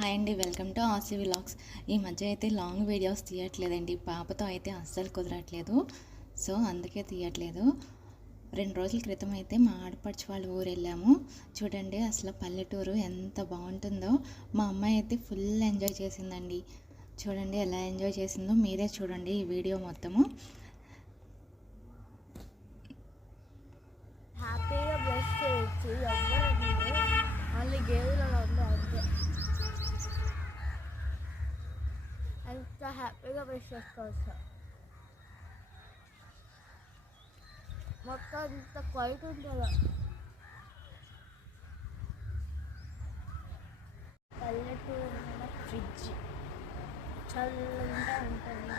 Hi అండి welcome to ఆసీ vlogs. ఈ మధ్య అయితే లాంగ్ వీడియోస్ తీయట్లేదండి. పాపతో అయితే అస్సలు కుదరట్లేదు. సో అందుకే తీయట్లేదు. రెండు రోజుల క్రితం అయితే మా ఆడపడుచు వాళ్ళ ఊరు వెళ్ళాము చూడండి అసలు పల్లెటూరు ఎంత బాగుంటుందో. మా అమ్మాయి అయితే ఫుల్ ఎంజాయ్ చేసిందండి. చూడండి ఎలా ఎంజాయ్ చేసిందో మీరే చూడండి ఈ వీడియో మొత్తము. హ్యాపీగా చేయొచ్చు ఎంత హ్యాపీగా బ్రష్ చేసుకోవచ్చు మొత్తం అంత క్వైట్ ఉంటుందో పల్లెటూరు ఫ్రిడ్జ్ చల్లగా ఉంటుంది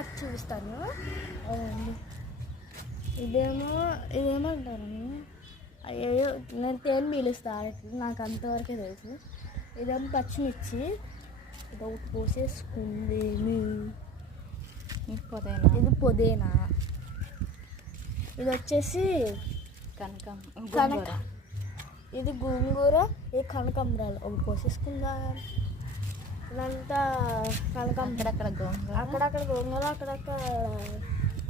థాట్ చూపిస్తాను ఇదేమో ఇదేమంటారు అయ్యో నేను తేనె పీలుస్తా నాకు అంతవరకే తెలుసు. ఇదేమో పచ్చిమిర్చి. ఇది ఒకటి పోసేసుకుంది పుదీనా. ఇది పుదీనా. ఇది వచ్చేసి కనకం కనక ఇది గోంగూర ఇది కనకాంబరాలు. ఒకటి పోసేసుకుందా. ఇదంతా కనకాంబర అక్కడక్కడ గోంగూర? అక్కడక్కడ గోంగూర అక్కడక్కడ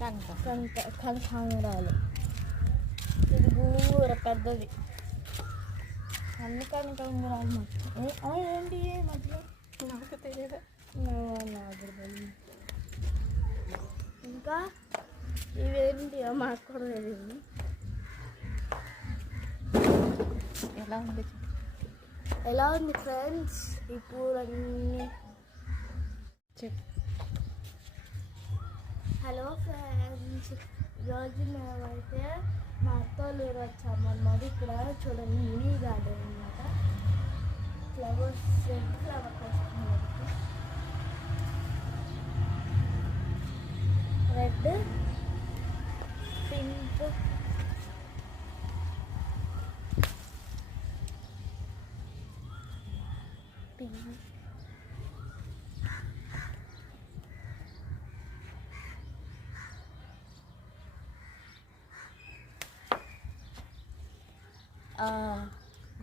కనకం కనక కనకాంబరాలు ఇది గోంగూర పెద్దది. అన్ని కనకాంబరాలు మొత్తం ఏంటి మధ్యలో? నాకు తెలియదు నా- నాకు తెలియదు. ఇంకా ఇవేంటి? మాకు కూడా తెలియదు ఎలా ఉంది? ఎలా ఉంది ఫ్రెండ్స్? ఈ పూలన్నీ చెప్పు హలో ఫ్రెండ్స్ ఈరోజు మేమైతే మా అత్తలు వచ్చాము అన్నమాట ఇక్కడ చూడండి మినీ గార్డెన్ అనమాట ఫ్లవర్స్ రెడ్ ఫ్లవర్ వస్తుంది రెడ్ పింక్ పింక్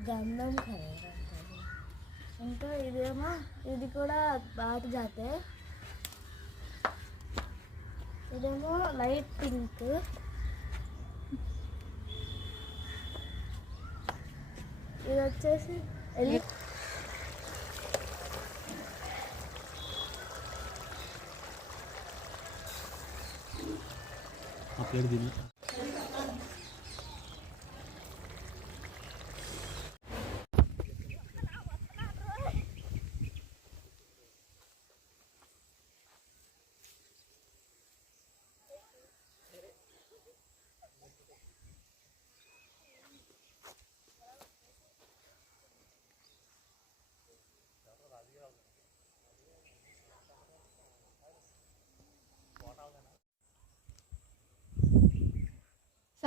గంధం కలర్ అంటారు ఇంకా ఇదేమో ఇది కూడా బాట జాతే. ఇదేమో లైట్ పింక్. ఇది వచ్చేసి ఎల్లి ఆ ప్లేట్ తిని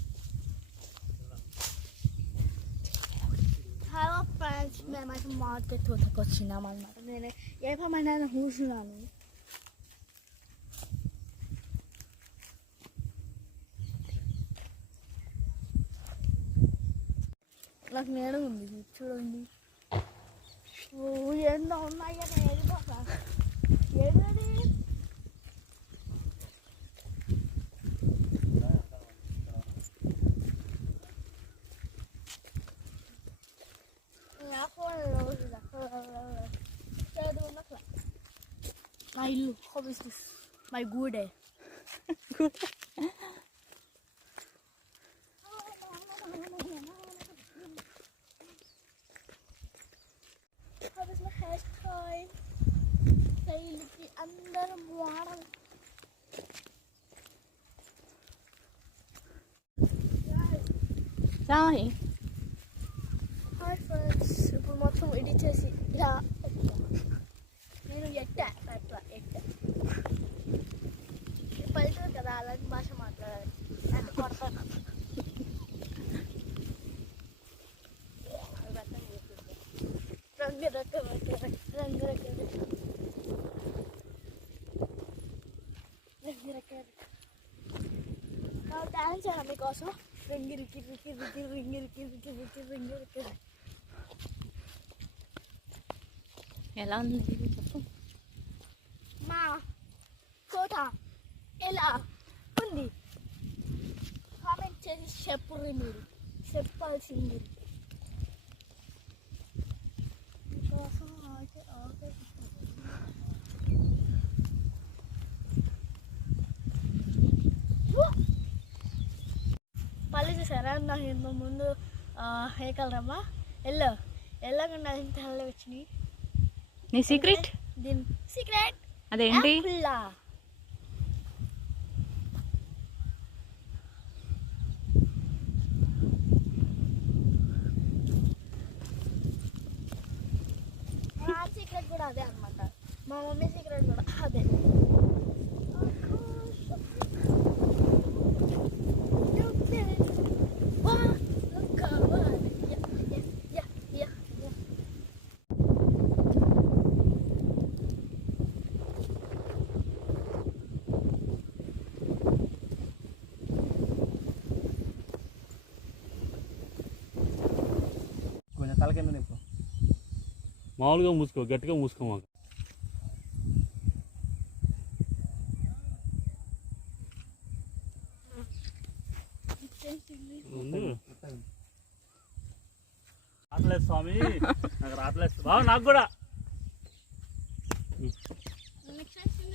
ఫ్రెండ్స్ మేమైతే మార్కెట్ తోటకు వచ్చినాం అనమాట నేను పమైనా కూర్చున్నాను నాకు నీడ ఉంది చూడండి ఓ ఎన్నో ఉన్నాయో ఏడిపోతా ఏడు I how is this. My good day. good. How is my under dance చేయడం మీకోసం రింగిరికి రికి రికి రింగిరికి రికి రికి రింగిరికి ఎలా ఉంది చెప్పు మా కోట ఎలా ఉంది కామెంట్ చేసి చెప్పుర్రి మీరు చెప్పాల్సింది మీకోసం ఆకే ఆకే చూసారా నాకు ఇంత ముందు ఏ కలర్ అమ్మా? ఎల్లో. ఎల్లో కన్నా ఇంత తెల్ల వచ్చినాయి. నీ సీక్రెట్? దీని సీక్రెట్? అదేంటి? సీక్రెట్ కూడా అదే మా మమ్మీ సీక్రెట్ కూడా అదే. మామూలుగా మూసుకో గట్టిగా మూసుకో మాకు ఉంది. రావట్లేదు స్వామి నాకు రావట్లేదు బావ నాకు కూడా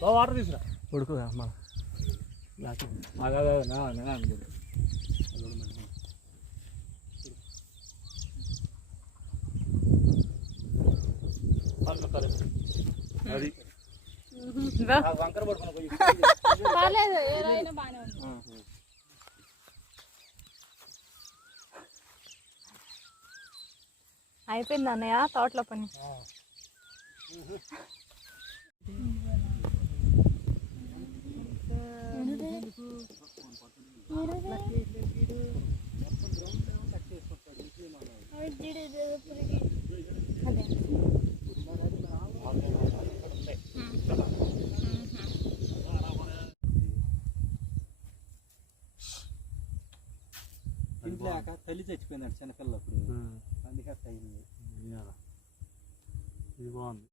బావ వాటర్ తీసురా ఉడుకుగా మా అది అయిపోయింది అన్నయ్య తోటలో పని. ఇంట్లోక తల్లి చచ్చిపోయిందంట చిన్నపిల్లప్పుడు అందుకే అయింది ఇది బాగుంది.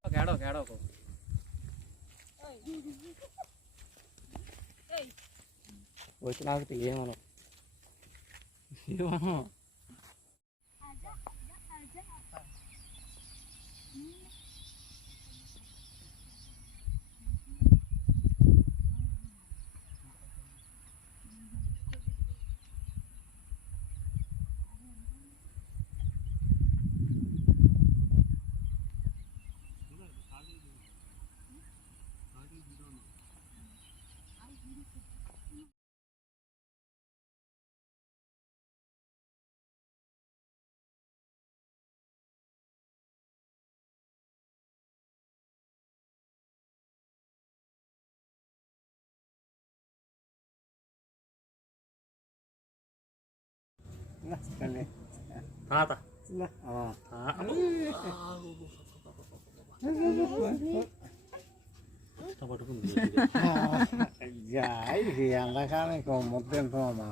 కేడో కేడో వచ్చి నాకు ఏమను ఏమను తాత పట్టుకుంది ఎండాకాలం ఇంకో ముద్ద తింటామమ్మా